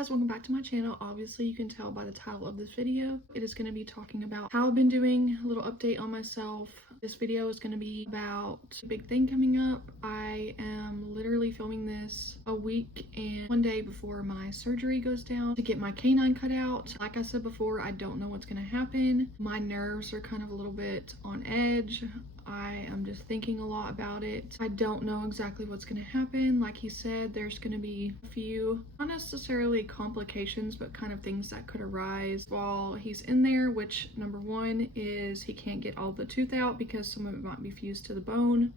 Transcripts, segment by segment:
guys, welcome back to my channel. Obviously you can tell by the title of this video, it is going to be talking about how I've been doing, a little update on myself. This video is going to be about a big thing coming up. I am literally filming this a week and one day before my surgery goes down to get my canine cut out. Like I said before, I don't know what's going to happen. My nerves are kind of a little bit on edge. I am just thinking a lot about it. I don't know exactly what's going to happen. Like he said, there's going to be a few, not necessarily complications, but kind of things that could arise while he's in there, which number one is he can't get all the tooth out because some of it might be fused to the bone.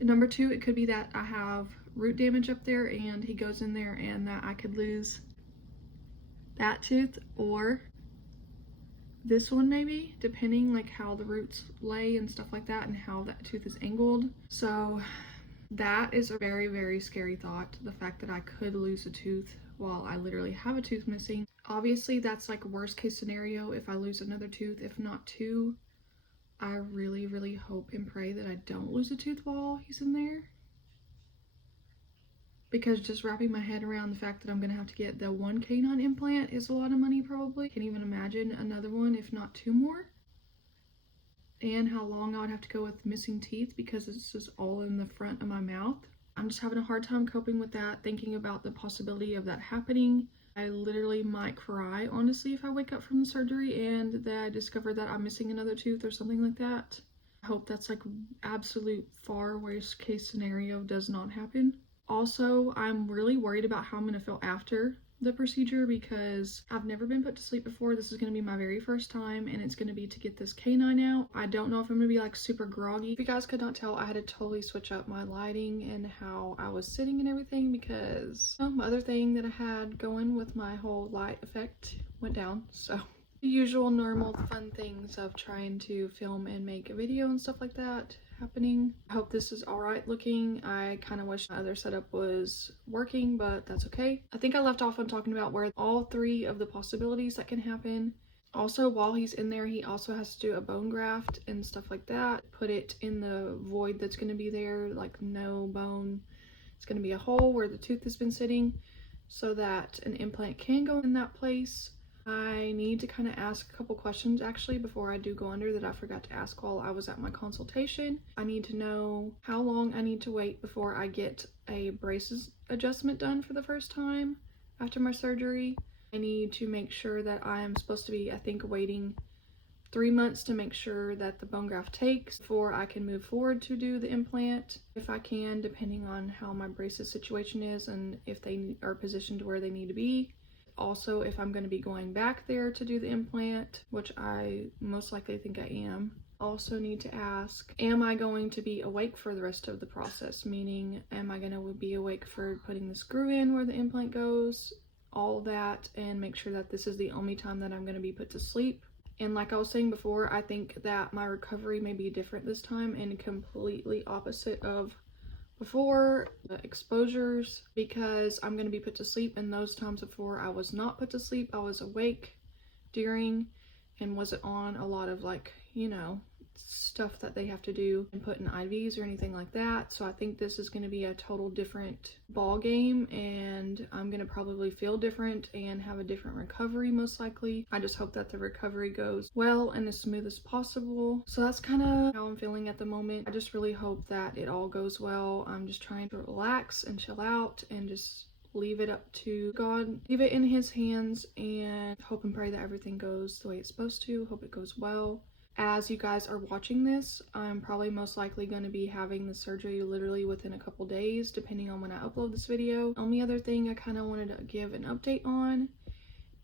Number two, it could be that I have root damage up there and he goes in there and that I could lose that tooth or this one maybe, depending like how the roots lay and stuff like that and how that tooth is angled. So that is a very, very scary thought, the fact that I could lose a tooth while I literally have a tooth missing. Obviously that's like a worst case scenario if I lose another tooth, if not two. I really, really hope and pray that I don't lose a tooth while he's in there, because just wrapping my head around the fact that I'm gonna have to get the one canine implant is a lot of money probably. Can't even imagine another one, if not two more. And how long I would have to go with missing teeth because it's just all in the front of my mouth. I'm just having a hard time coping with that, thinking about the possibility of that happening. I literally might cry, honestly, if I wake up from the surgery and that I discover that I'm missing another tooth or something like that. I hope that's like absolute far worst case scenario does not happen. Also, I'm really worried about how I'm going to feel after the procedure because I've never been put to sleep before. This is going to be my very first time and it's going to be to get this canine out. I don't know if I'm going to be like super groggy. If you guys could not tell, I had to totally switch up my lighting and how I was sitting and everything because my other thing that I had going with my whole light effect went down. So the usual normal fun things of trying to film and make a video and stuff like that happening. I hope this is all right looking. I kind of wish my other setup was working, but that's okay. I think I left off on talking about where all three of the possibilities that can happen. Also, while he's in there, he also has to do a bone graft and stuff like that. Put it in the void that's going to be there, like no bone. It's going to be a hole where the tooth has been sitting so that an implant can go in that place. I need to kind of ask a couple questions actually before I do go under that I forgot to ask while I was at my consultation. I need to know how long I need to wait before I get a braces adjustment done for the first time after my surgery. I need to make sure that I am supposed to be, I think, waiting 3 months to make sure that the bone graft takes before I can move forward to do the implant, if I can, depending on how my braces situation is and if they are positioned where they need to be. Also, if I'm going to be going back there to do the implant, which I most likely think I am. Also need to ask, am I going to be awake for the rest of the process? Meaning, am I going to be awake for putting the screw in where the implant goes? All that, and make sure that this is the only time that I'm going to be put to sleep. And like I was saying before, I think that my recovery may be different this time and completely opposite of before the exposures, because I'm going to be put to sleep, and those times before I was not put to sleep, I was awake during and wasn't on a lot of like, you know, stuff that they have to do and put in IVs or anything like that. So I think this is going to be a total different ball game and I'm going to probably feel different and have a different recovery most likely. I just hope that the recovery goes well and as smooth as possible. So that's kind of how I'm feeling at the moment. I just really hope that it all goes well. I'm just trying to relax and chill out and just leave it up to God, leave it in his hands, and hope and pray that everything goes the way it's supposed to. Hope it goes well. As you guys are watching this, I'm probably most likely going to be having the surgery literally within a couple days, depending on when I upload this video. Only other thing I kind of wanted to give an update on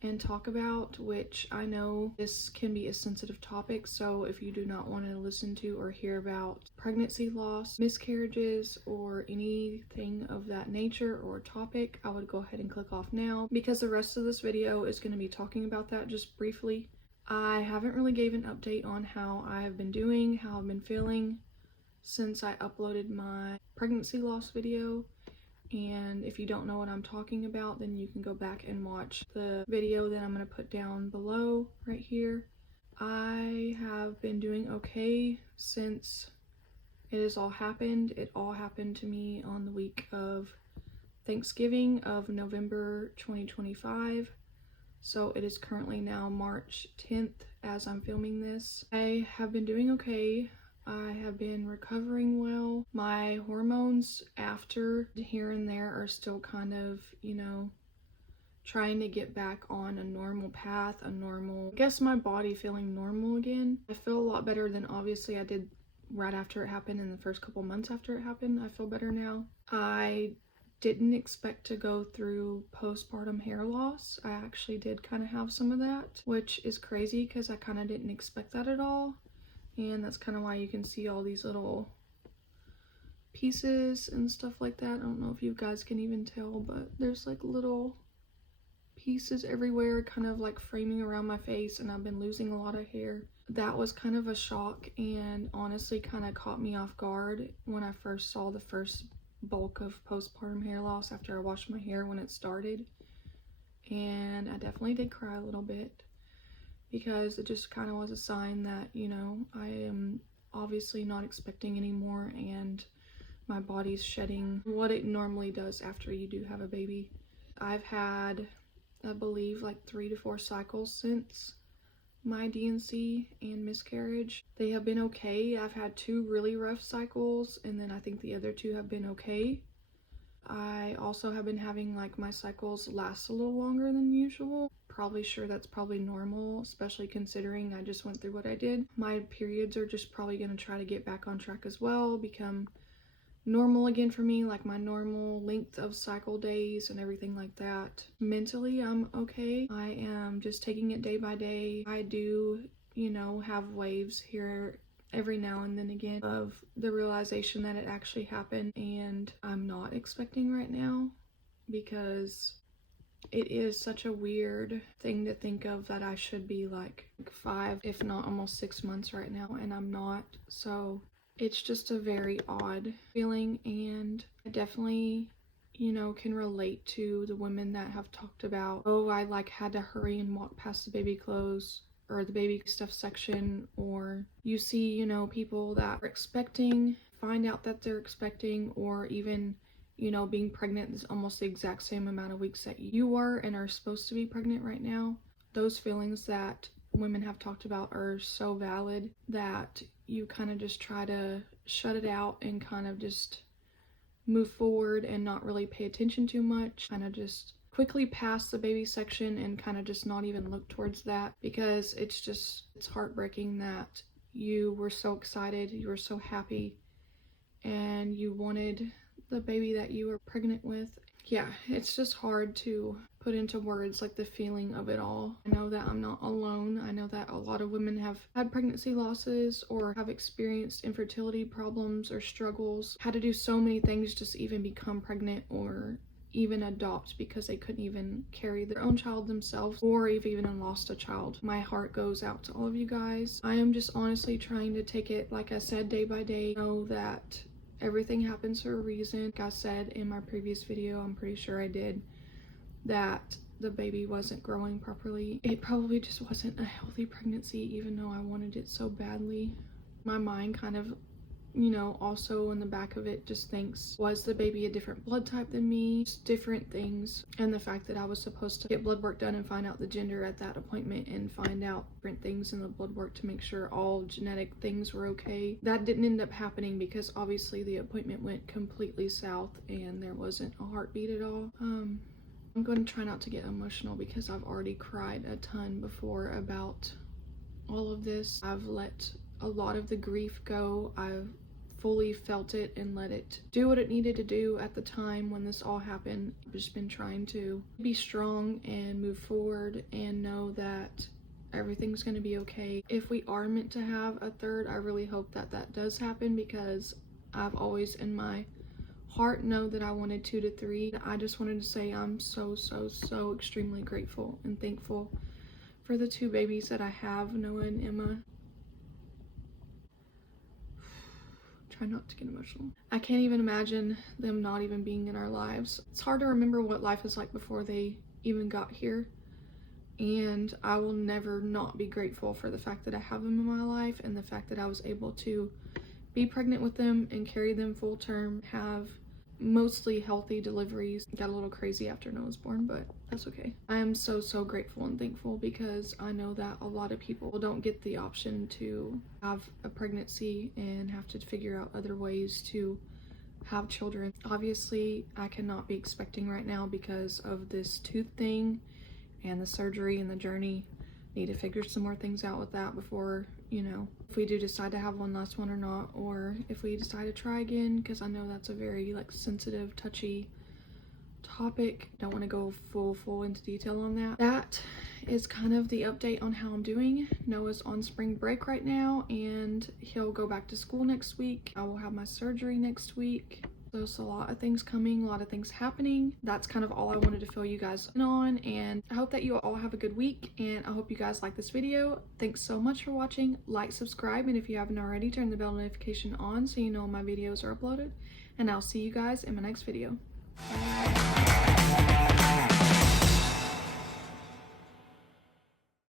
and talk about, which I know this can be a sensitive topic, so if you do not want to listen to or hear about pregnancy loss, miscarriages, or anything of that nature or topic, I would go ahead and click off now, because the rest of this video is going to be talking about that just briefly. I haven't really gave an update on how I have been doing, how I've been feeling since I uploaded my pregnancy loss video. And if you don't know what I'm talking about, then you can go back and watch the video that I'm going to put down below right here. I have been doing okay since it has all happened. It all happened to me on the week of Thanksgiving of November 2025. So it is currently now March 10th as I'm filming this. I have been doing okay. I have been recovering well. My hormones after here and there are still kind of, trying to get back on a normal path, I guess my body feeling normal again. I feel a lot better than obviously I did right after it happened in the first couple months after it happened. I feel better now. I didn't expect to go through postpartum hair loss. I actually did kind of have some of that, which is crazy because I kind of didn't expect that at all. And that's kind of why you can see all these little pieces and stuff like that. I don't know if you guys can even tell, but there's like little pieces everywhere kind of like framing around my face, and I've been losing a lot of hair. That was kind of a shock and honestly kind of caught me off guard when I first saw the first bulk of postpartum hair loss after I washed my hair when it started. And I definitely did cry a little bit because it just kind of was a sign that, I am obviously not expecting anymore and my body's shedding what it normally does after you do have a baby. I've had, I believe, like 3 to 4 cycles since my D&C and miscarriage. They have been okay. I've had 2 really rough cycles, and then I think the other 2 have been okay. I also have been having like my cycles last a little longer than usual. Probably sure that's probably normal, especially considering I just went through what I did. My periods are just probably going to try to get back on track as well, become normal again for me, like my normal length of cycle days and everything like that. Mentally, I'm okay. I am just taking it day by day. I do, have waves here every now and then again of the realization that it actually happened and I'm not expecting right now, because it is such a weird thing to think of that I should be like 5, if not almost 6 months right now, and I'm not. So it's just a very odd feeling, and I definitely, can relate to the women that have talked about, oh, I like had to hurry and walk past the baby clothes or the baby stuff section, or you see, people that are expecting, find out that they're expecting, or even, being pregnant is almost the exact same amount of weeks that you were and are supposed to be pregnant right now. Those feelings that women have talked about are so valid that you kind of just try to shut it out and kind of just move forward and not really pay attention too much, kind of just quickly pass the baby section and kind of just not even look towards that, because it's heartbreaking that you were so excited, you were so happy, and you wanted the baby that you were pregnant with. Yeah, it's just hard to put into words, like the feeling of it all. I know that I'm not alone. I know that a lot of women have had pregnancy losses or have experienced infertility problems or struggles, had to do so many things just to even become pregnant or even adopt because they couldn't even carry their own child themselves, or even lost a child. My heart goes out to all of you guys. I am just honestly trying to take it, like I said, day by day. Know that everything happens for a reason. Like I said in my previous video, I'm pretty sure I did, that the baby wasn't growing properly. It probably just wasn't a healthy pregnancy, even though I wanted it so badly. My mind kind of, also in the back of it just thinks, was the baby a different blood type than me? Just different things. And the fact that I was supposed to get blood work done and find out the gender at that appointment and find out different things in the blood work to make sure all genetic things were okay. That didn't end up happening because obviously the appointment went completely south and there wasn't a heartbeat at all. I'm going to try not to get emotional because I've already cried a ton before about all of this. I've let a lot of the grief go. I've fully felt it and let it do what it needed to do at the time when this all happened. I've just been trying to be strong and move forward and know that everything's going to be okay. If we are meant to have a third, I really hope that that does happen, because I've always in my heart know that I wanted 2 to 3. I just wanted to say I'm so extremely grateful and thankful for the 2 babies that I have, Noah and Emma. Try not to get emotional. I can't even imagine them not even being in our lives. It's hard to remember what life was like before they even got here, and I will never not be grateful for the fact that I have them in my life and the fact that I was able to be pregnant with them and carry them full term, have mostly healthy deliveries. Got a little crazy after Noah was born, but that's okay. I am so grateful and thankful because I know that a lot of people don't get the option to have a pregnancy and have to figure out other ways to have children. Obviously, I cannot be expecting right now because of this tooth thing and the surgery and the journey. Need to figure some more things out with that before, you know, if we do decide to have one last one or not, or if we decide to try again, because I know that's a very like sensitive, touchy topic. Don't want to go full into detail on that. That is kind of the update on how I'm doing. Noah's on spring break right now and he'll go back to school next week. I will have my surgery next week. There's a lot of things coming, a lot of things happening. That's kind of all I wanted to fill you guys in on, and I hope that you all have a good week, and I hope you guys like this video. Thanks so much for watching. Like, subscribe, and if you haven't already, turn the bell notification on so you know when my videos are uploaded, and I'll see you guys in my next video. Bye.